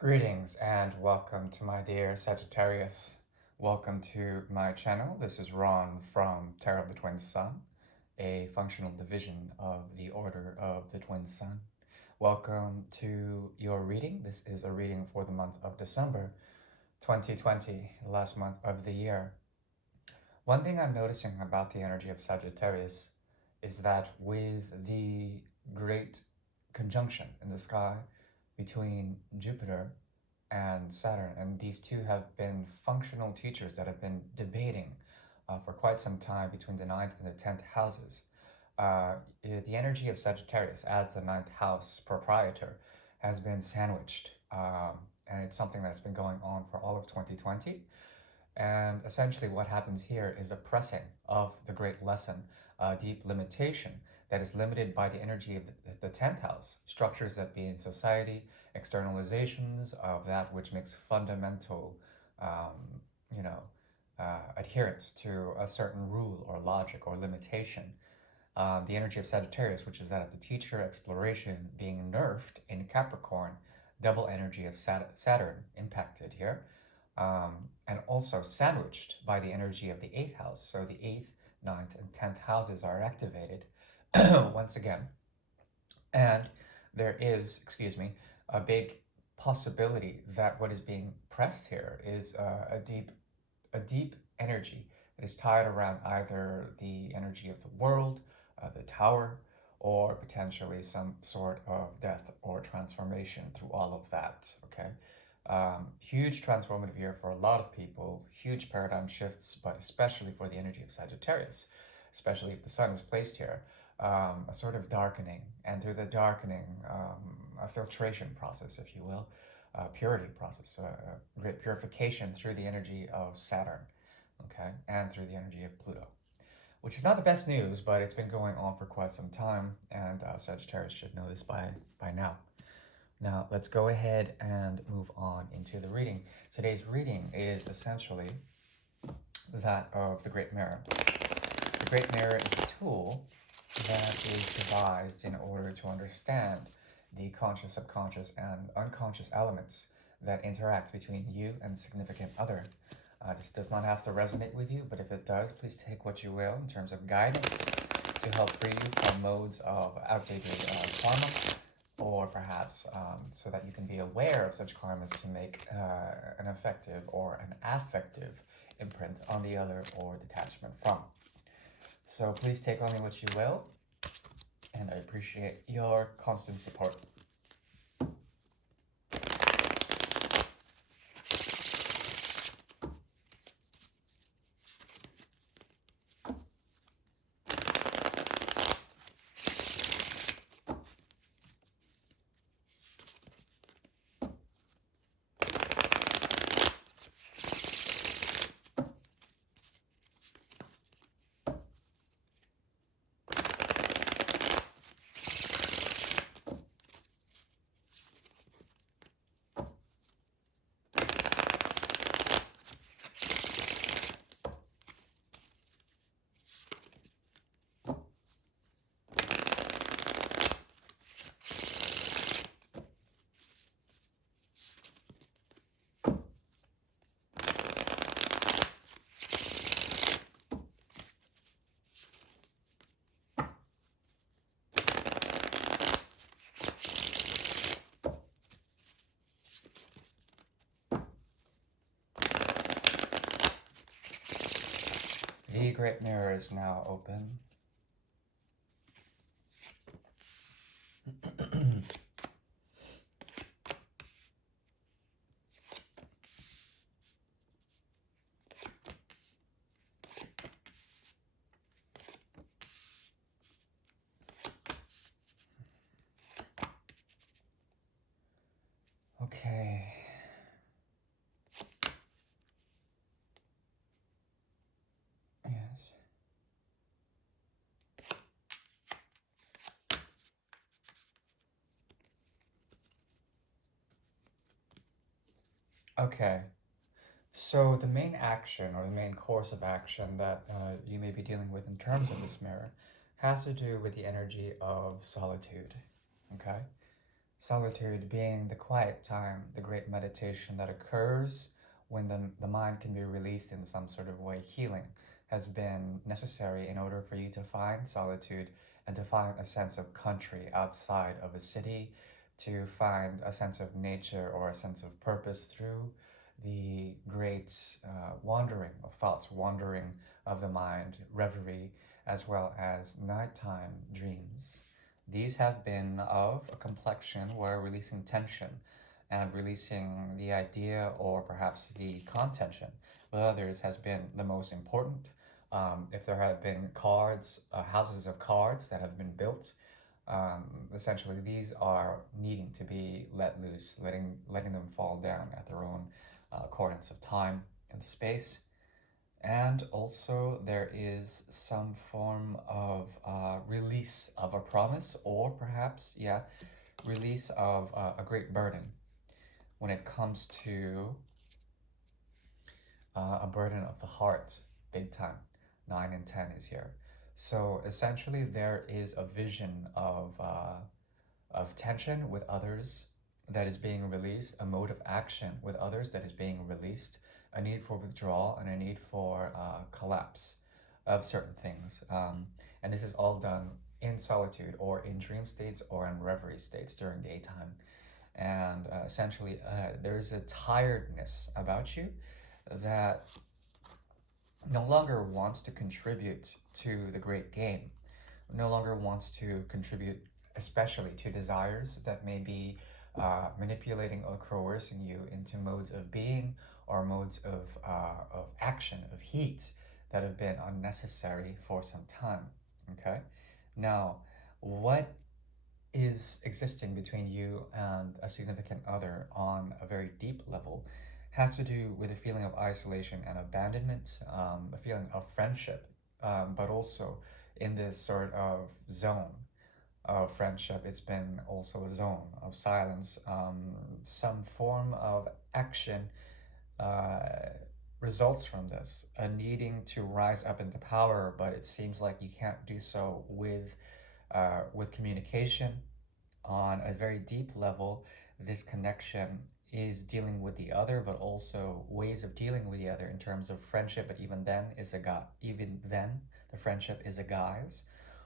Greetings and welcome to my dear Sagittarius. Welcome to my channel. This is Ron from Tarot of the Twin Sun, a functional division of the Order of the Twin Sun. Welcome to your reading. This is a reading for the month of December 2020, the last month of the year. One thing I'm noticing about the energy of Sagittarius is that with the great conjunction in the sky between Jupiter and Saturn, and these two have been functional teachers that have been debating for quite some time between the 9th and the 10th houses. The energy of Sagittarius as the 9th house proprietor has been sandwiched, and it's something that's been going on for all of 2020. And essentially what happens here is a pressing of the great lesson, a deep limitation that is limited by the energy of the 10th house, structures that be in society, externalizations of that which makes fundamental, um, you know, adherence to a certain rule or logic or limitation. The energy of Sagittarius, which is that of the teacher exploration, being nerfed in Capricorn, double energy of Saturn impacted here, and also sandwiched by the energy of the 8th house. So the 8th, 9th, and 10th houses are activated once again. And there is, a big possibility that what is being pressed here is a deep energy that is tied around either the energy of the world, the tower, or potentially some sort of death or transformation through all of that, okay? Huge transformative year for a lot of people, huge paradigm shifts, but especially for the energy of Sagittarius, especially if the sun is placed here, a sort of darkening, and through the darkening, a filtration process, if you will, a purity process, a great purification through the energy of Saturn, okay, and through the energy of Pluto, which is not the best news, but it's been going on for quite some time, and Sagittarius should know this by now. Now, let's go ahead and move on into the reading. Today's reading is essentially that of the Great Mirror. The Great Mirror is a tool that is devised in order to understand the conscious, subconscious, and unconscious elements that interact between you and significant other. This does not have to resonate with you, but if it does, please take what you will in terms of guidance to help free you from modes of outdated karma, or perhaps so that you can be aware of such karmas to make an effective or an affective imprint on the other or detachment from. So please take only what you will, and I appreciate your constant support. The Great Mirror is now open. Okay. Yes. Okay. So the main action or the main course of action that you may be dealing with in terms of this mirror has to do with the energy of solitude, okay? Solitude being the quiet time, the great meditation that occurs when the mind can be released in some sort of way. Healing has been necessary in order for you to find solitude and to find a sense of country outside of a city, to find a sense of nature or a sense of purpose through the great wandering of thoughts, wandering of the mind, reverie, as well as nighttime dreams. These have been of a complexion where releasing tension and releasing the idea or perhaps the contention with others has been the most important. If there have been cards, houses of cards that have been built, essentially these are needing to be let loose, letting them fall down at their own accordance of time and space. And also, there is some form of release of a promise, or perhaps, yeah, release of a great burden when it comes to a burden of the heart, big time. 9 and 10 is here. So essentially, there is a vision of tension with others that is being released, a mode of action with others that is being released, a need for withdrawal, and a need for collapse of certain things. And this is all done in solitude or in dream states or in reverie states during daytime. And essentially, there is a tiredness about you that no longer wants to contribute to the great game, no longer wants to contribute, especially to desires that may be manipulating or coercing you into modes of being or modes of action, of heat that have been unnecessary for some time. Okay? Now, what is existing between you and a significant other on a very deep level has to do with a feeling of isolation and abandonment, a feeling of friendship, but also in this sort of zone of friendship, it's been also a zone of silence. Some form of action uh, results from this, a needing to rise up into power, but it seems like you can't do so with communication on a very deep level. This connection is dealing with the other, but also ways of dealing with the other in terms of friendship. But even then, the friendship is a guise,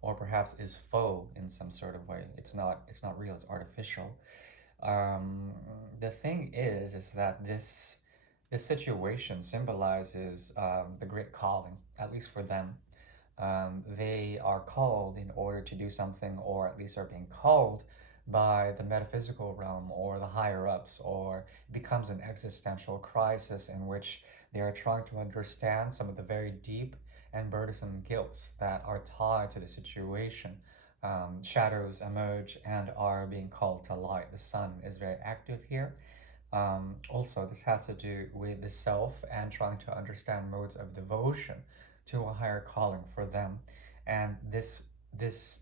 or perhaps is faux in some sort of way. It's not real. It's artificial. Um, the thing is that this situation symbolizes the great calling, at least for them. They are called in order to do something, or at least are being called by the metaphysical realm or the higher ups, or it becomes an existential crisis in which they are trying to understand some of the very deep and burdensome guilts that are tied to the situation. Shadows emerge and are being called to light. The sun is very active here. Also, this has to do with the self and trying to understand modes of devotion to a higher calling for them. And this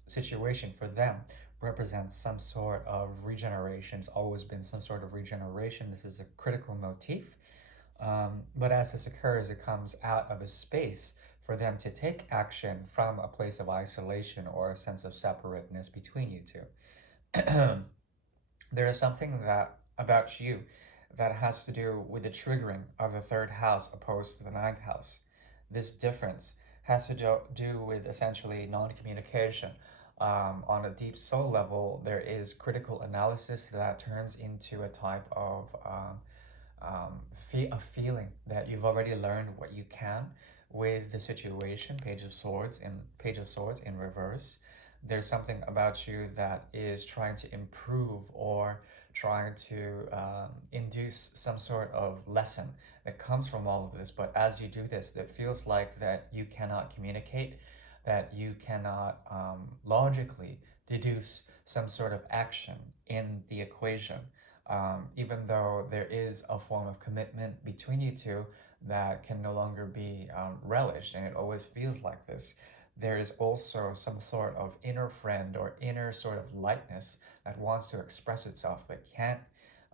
situation for them represents some sort of regeneration. It's always been some sort of regeneration. This is a critical motif. But as this occurs, it comes out of a space for them to take action from a place of isolation or a sense of separateness between you two. There is something that about you that has to do with the triggering of the third house opposed to the ninth house. This difference has to do with essentially non-communication. On a deep soul level, there is critical analysis that turns into a type of a feeling that you've already learned what you can with the situation. Page of Swords in reverse. There's something about you that is trying to improve or trying to induce some sort of lesson that comes from all of this. But as you do this, it feels like that you cannot communicate, that you cannot logically deduce some sort of action in the equation. Even though there is a form of commitment between you two that can no longer be relished, and it always feels like this, there is also some sort of inner friend or inner sort of lightness that wants to express itself but can't.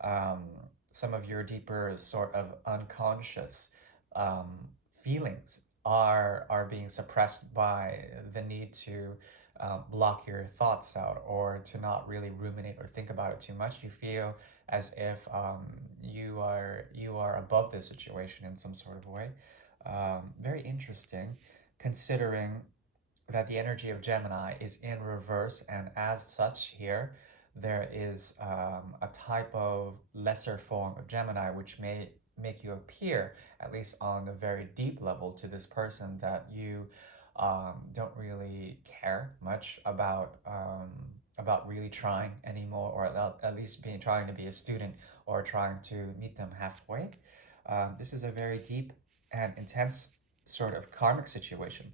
Um, some of your deeper sort of unconscious feelings are being suppressed by the need to block your thoughts out, or to not really ruminate or think about it too much. You feel as if you are above the situation in some sort of way. Very interesting, considering that the energy of Gemini is in reverse, and as such, here there is a type of lesser form of Gemini which may make you appear, at least on a very deep level, to this person that you don't really care much about really trying anymore, or at least being trying to be a student or trying to meet them halfway. This is a very deep and intense sort of karmic situation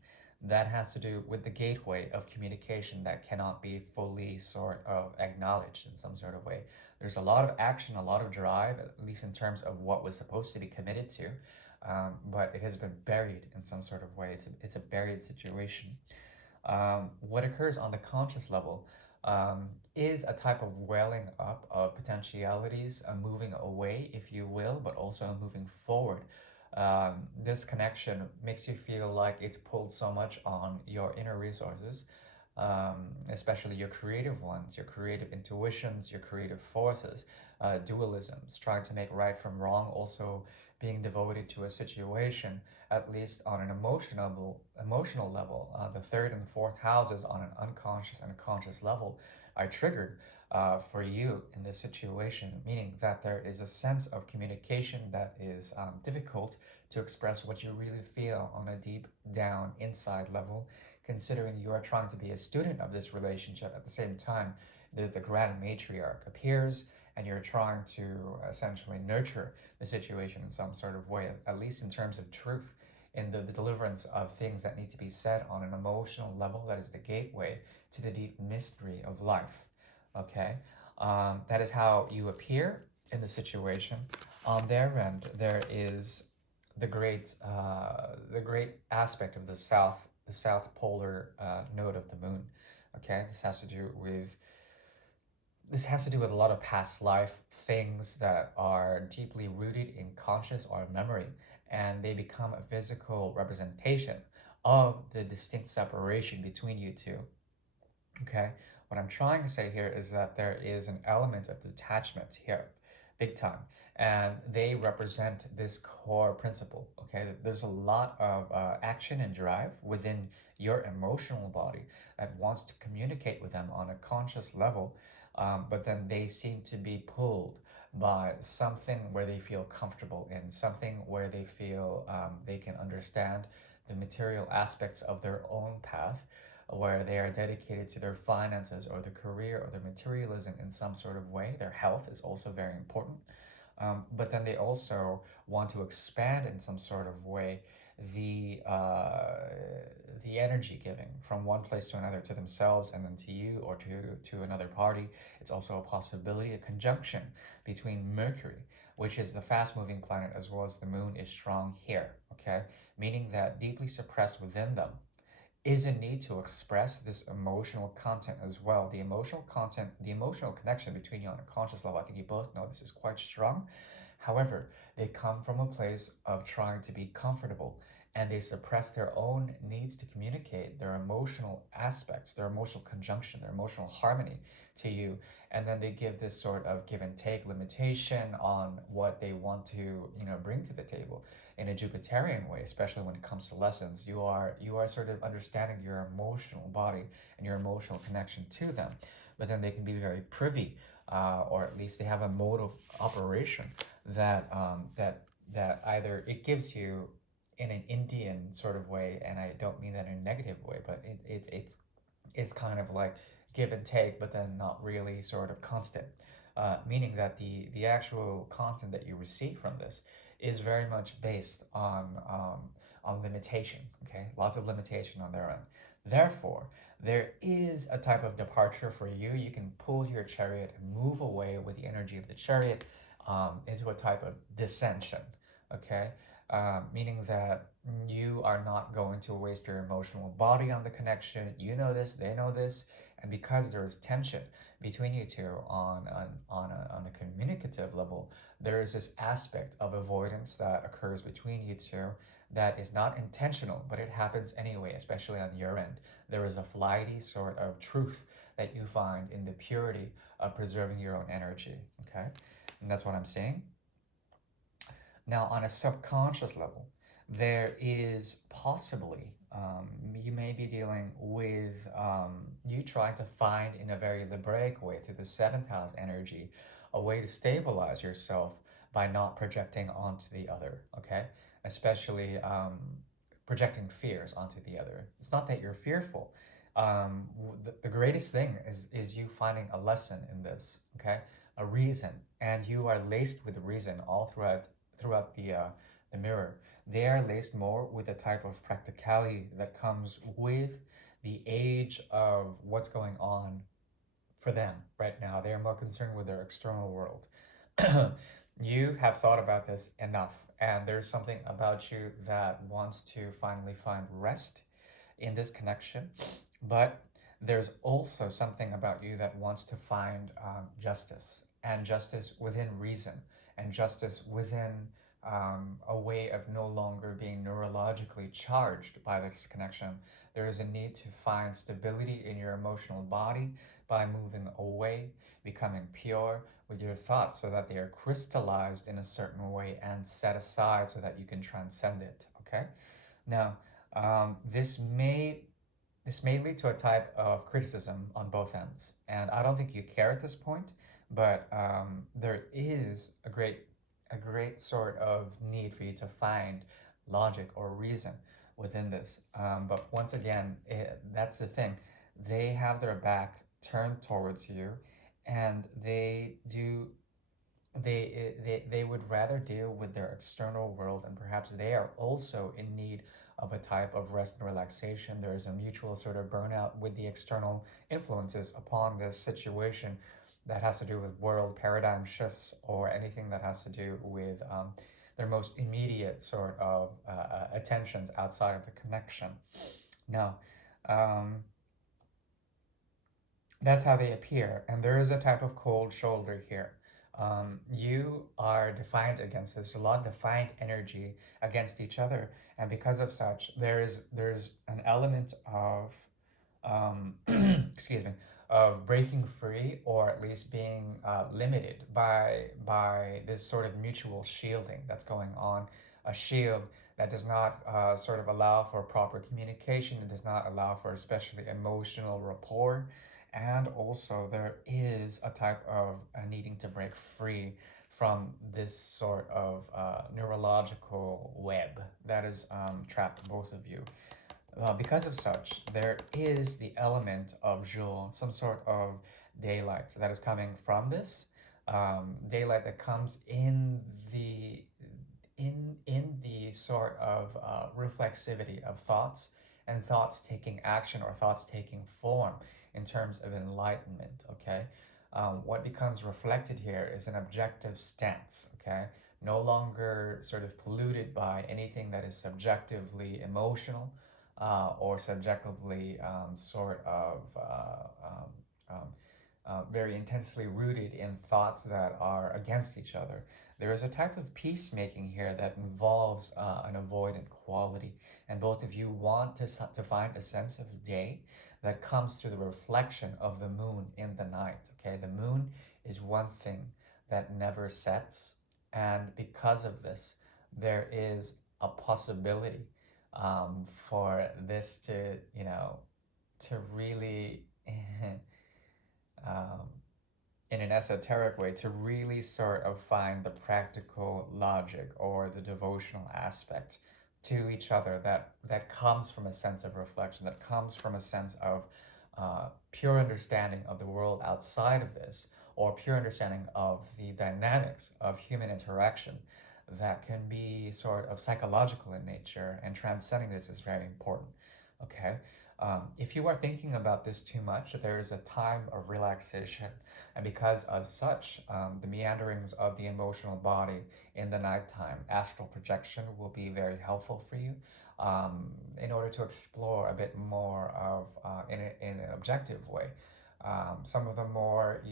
that has to do with the gateway of communication that cannot be fully sort of acknowledged in some sort of way. There's a lot of action, a lot of drive, at least in terms of what was supposed to be committed to, but it has been buried in some sort of way. It's a buried situation. What occurs on the conscious level is a type of welling up of potentialities, moving away, if you will, but also moving forward. This connection makes you feel like it's pulled so much on your inner resources, especially your creative ones, your creative intuitions, your creative forces, dualisms, trying to make right from wrong, also being devoted to a situation, at least on an emotional level. The third and fourth houses on an unconscious and conscious level are triggered for you in this situation, meaning that there is a sense of communication that is difficult to express what you really feel on a deep down inside level, considering you are trying to be a student of this relationship. At the same time, the grand matriarch appears, and you're trying to essentially nurture the situation in some sort of way, at least in terms of truth, in the deliverance of things that need to be said on an emotional level that is the gateway to the deep mystery of life. Okay, that is how you appear in the situation. On their end, there is the great aspect of the south polar node of the moon. Okay, this has to do with a lot of past life things that are deeply rooted in conscious or memory, and they become a physical representation of the distinct separation between you two. Okay, what I'm trying to say here is that there is an element of detachment here, big time, and they represent this core principle. Okay, there's a lot of action and drive within your emotional body that wants to communicate with them on a conscious level, but then they seem to be pulled by something where they feel comfortable in, something where they feel they can understand the material aspects of their own path, where they are dedicated to their finances or their career or their materialism in some sort of way. Their health is also very important. But then they also want to expand in some sort of way the the energy giving from one place to another, to themselves and then to you, or to another party. It's also a possibility, a conjunction between Mercury, which is the fast moving planet, as well as the moon is strong here. Okay, meaning that deeply suppressed within them is a need to express this emotional content as well. The emotional content, the emotional connection between you on a conscious level, I think you both know this is quite strong. However, they come from a place of trying to be comfortable, and they suppress their own needs to communicate their emotional aspects, their emotional conjunction, their emotional harmony to you. And then they give this sort of give and take limitation on what they want to, bring to the table in a Jupiterian way, especially when it comes to lessons. You are sort of understanding your emotional body and your emotional connection to them, but then they can be very privy, or at least they have a mode of operation that either it gives you in an Indian sort of way, and I don't mean that in a negative way, but it's kind of like give and take, but then not really sort of constant. Meaning that the actual content that you receive from this is very much based on limitation. Okay, lots of limitation on their end. Therefore, there is a type of departure for you. You can pull your chariot and move away with the energy of the chariot into a type of dissension. Okay, meaning that you are not going to waste your emotional body on the connection. You know this, they know this, and because there is tension between you two on a communicative level, there is this aspect of avoidance that occurs between you two that is not intentional, but it happens anyway, especially on your end. There is a flighty sort of truth that you find in the purity of preserving your own energy, okay? And that's what I'm saying. Now, on a subconscious level, there is possibly, you may be dealing with you trying to find in a very Libraic way through the seventh house energy a way to stabilize yourself by not projecting onto the other, okay? Especially projecting fears onto the other. It's not that you're fearful. The greatest thing is you finding a lesson in this, okay? A reason, and you are laced with reason all throughout the mirror. They are laced more with a type of practicality that comes with the age of what's going on for them right now. They are more concerned with their external world. You have thought about this enough, and there's something about you that wants to finally find rest in this connection, but there's also something about you that wants to find justice, and justice within reason, and justice within a way of no longer being neurologically charged by this connection. There is a need to find stability in your emotional body by moving away, becoming pure with your thoughts so that they are crystallized in a certain way and set aside so that you can transcend it, okay? Now, this may lead to a type of criticism on both ends, and I don't think you care at this point, but there is a great sort of need for you to find logic or reason within this. But once again, that's the thing. They have their back turned towards you, and they would rather deal with their external world, and perhaps they are also in need of a type of rest and relaxation. There is a mutual sort of burnout with the external influences upon this situation that has to do with world paradigm shifts or anything that has to do with their most immediate sort of attentions outside of the connection. Now, um, that's how they appear, and there is a type of cold shoulder here. You are defiant against this, a lot of defiant energy against each other, and because of such, there's an element of excuse me, of breaking free, or at least being limited by this sort of mutual shielding that's going on. A shield that does not sort of allow for proper communication. It does not allow for especially emotional rapport. And also there is a type of needing to break free from this sort of neurological web that is trapped both of you. Because of such, there is the element of jour, some sort of daylight that is coming from this. Daylight that comes in the sort of reflexivity of thoughts, and thoughts taking action or thoughts taking form in terms of enlightenment, okay? What becomes reflected here is an objective stance, okay? No longer sort of polluted by anything that is subjectively emotional or subjectively sort of very intensely rooted in thoughts that are against each other. There is a type of peacemaking here that involves an avoidant quality, and both of you want to find a sense of day that comes through the reflection of the moon in the night, okay? The moon is one thing that never sets, and because of this, there is a possibility for this to, to really um, in an esoteric way, to really sort of find the practical logic or the devotional aspect to each other that comes from a sense of reflection, that comes from a sense of pure understanding of the world outside of this, or pure understanding of the dynamics of human interaction that can be sort of psychological in nature, and transcending this is very important, okay? If you are thinking about this too much, there is a time of relaxation, and because of such, the meanderings of the emotional body in the nighttime, astral projection will be very helpful for you in order to explore a bit more of in an objective way some of the more,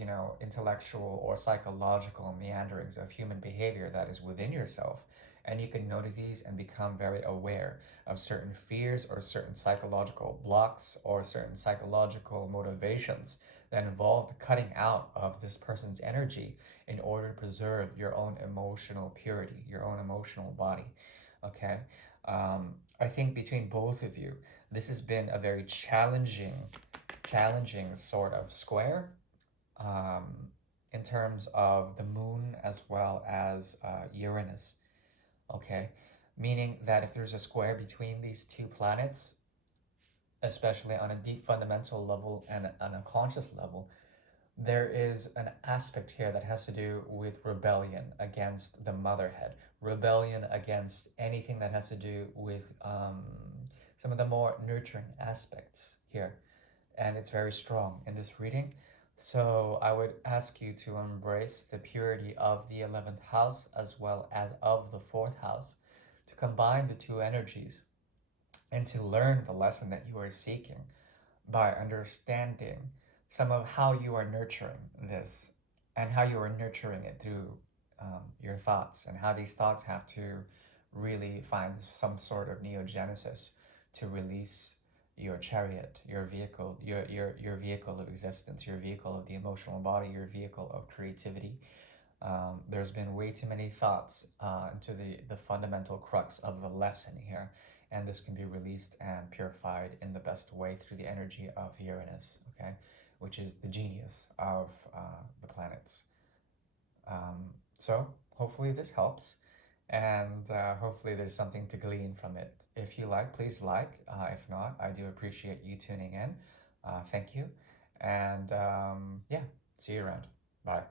intellectual or psychological meanderings of human behavior that is within yourself. And you can notice these and become very aware of certain fears or certain psychological blocks or certain psychological motivations that involve the cutting out of this person's energy in order to preserve your own emotional purity, your own emotional body. Okay? I think between both of you, this has been a very challenging sort of square, um, in terms of the moon as well as Uranus. Okay, meaning that if there's a square between these two planets, especially on a deep fundamental level and on a conscious level, there is an aspect here that has to do with rebellion against the motherhead, rebellion against anything that has to do with some of the more nurturing aspects here. And it's very strong in this reading. So I would ask you to embrace the purity of the 11th house as well as of the 4th house, to combine the two energies and to learn the lesson that you are seeking by understanding some of how you are nurturing this and how you are nurturing it through your thoughts, and how these thoughts have to really find some sort of neogenesis to release your chariot, your vehicle, your vehicle of existence, your vehicle of the emotional body, your vehicle of creativity. There's been way too many thoughts into the fundamental crux of the lesson here, and this can be released and purified in the best way through the energy of Uranus, okay, which is the genius of the planets. So hopefully this helps, and hopefully there's something to glean from it. If you like, please like. If not, I do appreciate you tuning in. Thank you, and yeah, see you around. Bye.